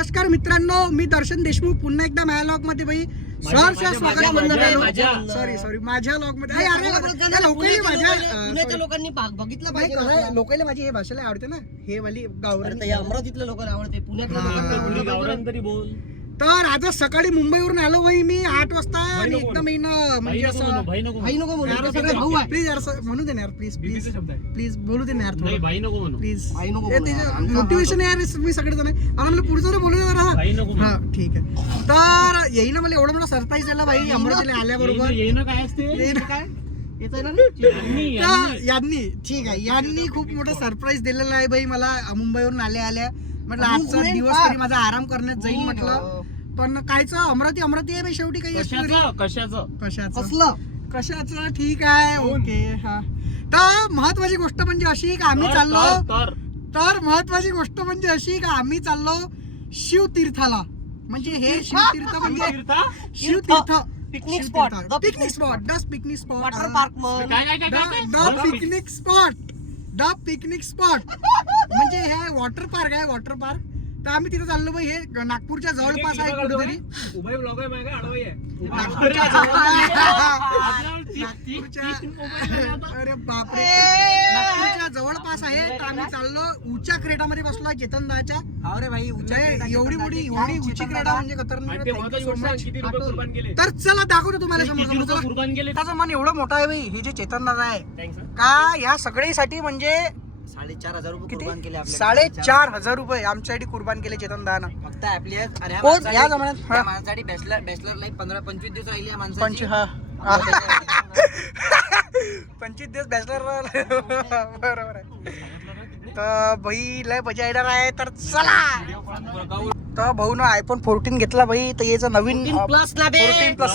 नमस्कार मित्रांनो, मी दर्शन देशमुख पुन्हा एकदा माझ्या लॉग मध्ये भाई सॉरी माझ्या लॉग मध्ये लोकांनी बघितलं पाहिजे. लोकांना माझी हे भाषेला आवडते ना, हे वाली गावरान. अमरावतीतल्या लोकांना आवडते, पुण्यातल्या लोकांना तरी बोल. तर आज सकाळी मुंबईवरून आलो भाई मी 8 वाजता आणि एकदम म्हणजे असं भाई नको बोलू, सगळे भाऊ आहे. प्लीज यार म्हणू दे ना यार, प्लीज प्लीज बोलू दे ना यार थोडं. भाई नको म्हणू प्लीज भाई नको बोलू. मोटिवेशन यार मी सगळे जण आम्हाला पुढचं बोलू जरा. हा ठीक आहे. तर येईन मला एवढा मोठा सरप्राईज दिला भाई अमरावतीला आल्याबरोबर. येणं काय असते काय येतंय ना यांनी ठीक आहे, यांनी खूप मोठा सरप्राईज दिलेला आहे भाई मला मुंबईवरून आल्या म्हटलं आजचा दिवस तरी माझा आराम करण्यात जाईल म्हटलं. पण कायचं अमरावती आहे भाई, शेवटी काही कशाचं ठीक आहे ओके. हा तर महत्वाची गोष्ट म्हणजे अशी की आम्ही चाललो, तर महत्वाची गोष्ट म्हणजे अशी की आम्ही चाललो शिवतीर्थाला. म्हणजे हे शिवतीर्थ म्हणजे Shivtirth picnic spot, picnic spot, picnic spot, water park the picnic spot म्हणजे हे वॉटर पार्क आहे, वॉटर पार्क. तर आम्ही तिथे चाललो भाई, हे नागपूरच्या जवळपास आहे कुठेतरी. अरे बापरे, नागपूरच्या जवळपास आहे. तर आम्ही चाललो उच्या क्रेटामध्ये बसलो चेतन दाच्या. अरे भाई एवढी मोठी उची क्रेटा म्हणजे खतरनाक. केले. तर चला दाखवतो तुम्हाला समोर. त्याचं मन एवढं मोठं आहे भाई, हे जे चेतन दादा आहे का या सगळ्यासाठी म्हणजे 4,500 रुपये कुर्बान केले. 4,500 रुपये आमच्यासाठी कुर्बान केले चेतन दादा. फक्त आपल्या या जमान्यात माणसासाठी बॅचलर लाईफ 15-25 दिवस राहिले. 25 दिवस बॅचलर बरोबर आहे. तर भाई लय मजा येणार आहे. तर चला. तर भाऊ ना आयफोन 14 घेतला भाई. तर याचं नवीन 14 plus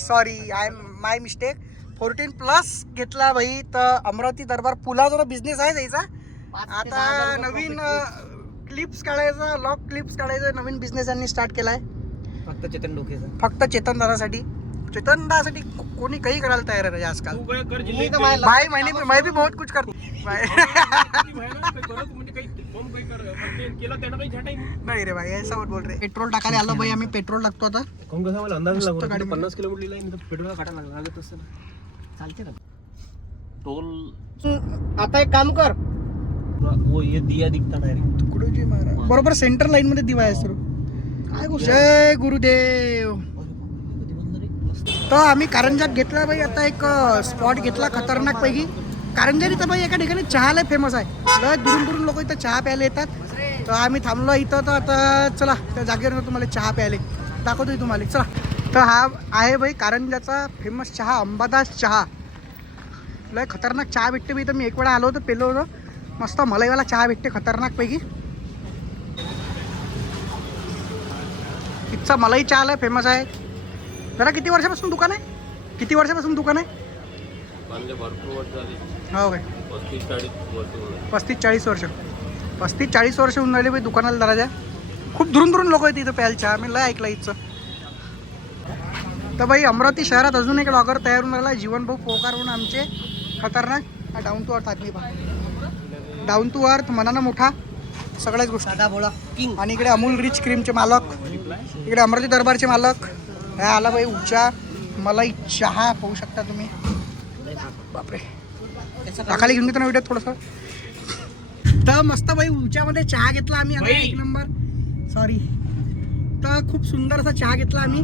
sorry I am my mistake. 14 plus घेतला भाई. तर अमरावती दरबार पुलाचा बिझनेस आहे त्याचा. आता नवीन क्लिप्स काढायचं, लॉग क्लिप्स काढायचं नवीन बिझनेस यांनी स्टार्ट केलाय. फक्त चेतन दादासाठी. चेतन दादासाठी कोणी काही करायला तयार आहे आजकाल. मैं भी बहुत कुछ करतो. नाही रे भाई ऐसा मत बोल रे. पेट्रोल टाकायला आलो भाई आम्ही. पेट्रोल टाकतो आता. 50 किलोमीटर पेट्रोल काढायला लागत असतं ना. चालते ना टोल. आता एक काम कर, वो ये दिया दिखता डायरेक्ट तुकडोजी महाराज बरोबर सेंटर लाईन मध्ये दिवा आहे सर. काय गोष्ट. जय गुरुदेव. तर आम्ही कारंजात घेतला भाई. आता एक स्पॉट घेतला खतरनाक पैकी. कारंजा इथं भाई एका ठिकाणी चहाला फेमस आहे. लय दुरून लोक इथं चहा प्यायला येतात. तर आम्ही थांबलो इथं. तर आता चला त्या जागेवर तुम्हाला चहा प्यायले दाखवतोय तुम्हाला. चला. तर हा आहे भाई कारंजाचा फेमस चहा, अंबादास चहा. लय खतरनाक चहा भेटते भाई. तर मी एक वेळा आलो होतो, पेलो होतो. मस्त मलाईवाला चहा भेटते खतरनाक पैकी. इथचा मलाई चहा लय फेमस आहे. जरा किती वर्षापासून दुकान आहे? हो काय 35-40 वर्ष. 35-40 वर्ष होऊन राहिले भाई दुकानाला दराजा. खूप दुरून लोक आहेत इथं प्यायला चहा. मी लय ऐकलं इथचं. तर भाई अमरावती शहरात अजून एक ब्लॉगर तयार होऊन राहिला, जीवनभाऊ पोकार म्हणून आमचे. खतरनाक down to earth Aadmi. Down to earth, मनानं मोठा, सगळ्याच गोष्टी. आणि इकडे अमूल रिच क्रीमचे मालक, इकडे अमरावती दरबारचे मालक. हा आला भाई उचा मलाई चहा पाहू शकता तुम्ही. बापरे खाली घेऊन घेतो ना व्हिडिओ थोडंसं. तर मस्त भाई उच्यामध्ये चहा घेतला आम्ही आता. एक नंबर. सॉरी. तर खूप सुंदर असा चहा घेतला आम्ही.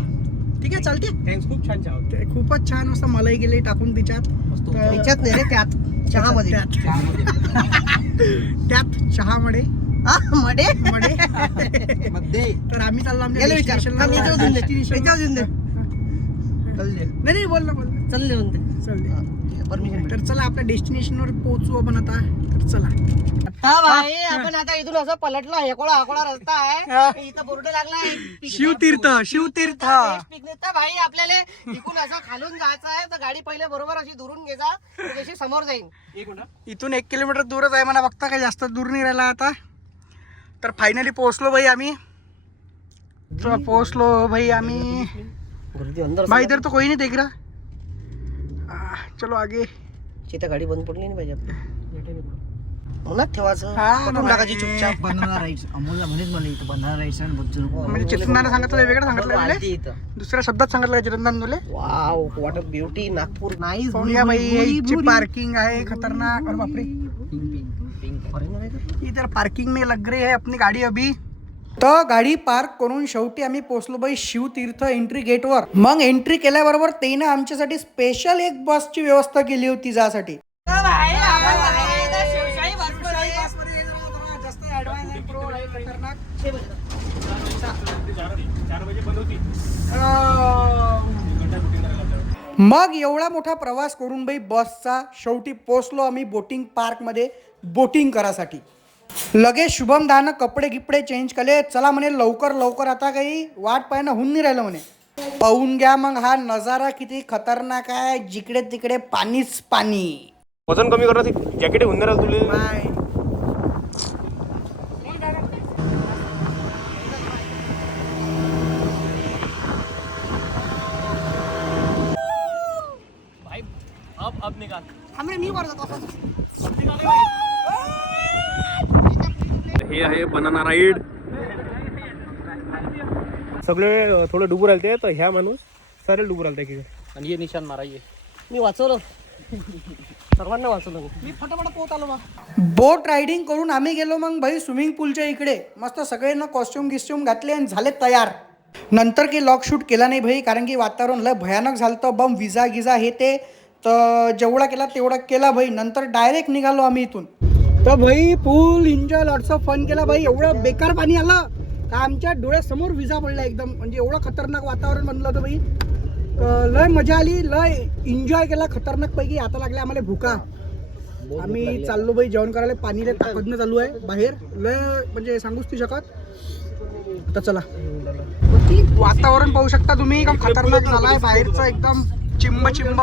ठीक आहे चालते. थँक्स. खूप छान चहा. खूपच छान. मस्त मलाई गेली टाकून तिच्यात. त्याच्यात नाही रे, त्यात चहामध्ये. त्यात चहामध्ये मध्ये. तर आम्ही चाललो आमच्या नाही बोल ना चालले. तर चला आपल्या डेस्टिनेशनवर पोहोचू आपण आता. तर चला. हा भाई आपण आता इथून असं पलटलो. हेकोळा रस्ता आहे. इथं बोर्ड लागलाय शिवतीर्थ. पिकनिक. भाई आपल्याला इथून असं खालून जायचं आहे. तर गाडी पहिले बरोबर अशी दुरून घ्यायचा, जशी समोर जाईल. इथून 1 किलोमीटर दूरच आहे म्हणा. बघता काही जास्त दूर नाही राहिला आता. तर फायनली पोहोचलो भाई आम्ही. भाई इधर तो कोई नहीं देख रहा. चलो आगे. गाडी बंद पडली नाही पाहिजे. उन्हात ठेवायचं हा, पटवून टाकायची चुपचाप. बनाना राईस अमोलला म्हणेच मला इथं बनाना राईस आणि बच्चू म्हणजे चेतनाने सांगितलं वेगळं सांगितलं तुले? आलती इथं. दुसऱ्या शब्दात सांगितलं का चेतनाने तुले? Wow what a beauty Nagpur nice. पाहून घ्या बाई, पार्किंग आहे खतरनाक. अरे बापरे, इधर पार्किंग में लग रही है अपनी गाडी अभी. तर गाडी पार्क करून शेवटी आम्ही पोहोचलो बाई शिवतीर्थ एंट्री गेटवर. मग एंट्री केल्याबरोबर त्यानं आमच्यासाठी स्पेशल एक बसची व्यवस्था केली होती जासाठी. मग एवढा मोठा प्रवास करून बाई बसचा शेवटी पोचलो आम्ही बोटिंग पार्कमध्ये बोटिंग करासाठी. लगेच शुभम दानं कपडे गिपडे चेंज केले. चला म्हणे लवकर लवकर, आता काही वाट पाहणं होऊन नाही राहिलं म्हणे. पाहून घ्या मग हा नजारा किती खतरनाक आहे. जिकडे तिकडे पाणीच पाणी. वजन कमी करण्यासाठी जॅकेट होऊन राहिलं तुले. अब निकाल. हे आहे बनाना राईड. सगळे थोडं डुबू राहिले तर ह्या माणूस सारे डुबू राहिले की. आणि हे निशान मारायचे. मी वाचवलं सर्वांना वाचवलं मी फटाफट पोहत आलो. बोट रायडिंग करून आम्ही गेलो मग भाई स्विमिंग पूलच्या इकडे. मस्त सगळ्यांना कॉस्ट्युम गिस्ट्युम घातले आणि झाले तयार. नंतर की लॉक शूट केला नाही भाई, कारण की वातावरण लय भयानक झालं तर बम विजा गिजा हे ते. तर जेवढा केला तेवढा केला भाई. नंतर डायरेक्ट निघालो आम्ही इथून. तर भाई full enjoy, lots of fun केला भाई. एवढं बेकार पाणी आलं तर आमच्या डोळ्यासमोर विजा पडला एकदम. म्हणजे एवढं खतरनाक वातावरण बनलं होतं भाई. लय मजा आली, लय एन्जॉय केला खतरनाक पैकी. आता लागले आम्हाला भुका. आम्ही चाललो बाई जेवण करायला. पाणीला ताकदनं चालू आहे बाहेर. लय म्हणजे सांगूच नाही शकत. तर चला, वातावरण पाहू शकता तुम्ही, एकदम खतरनाक झालाय बाहेरचं. एकदम चिंब चिंब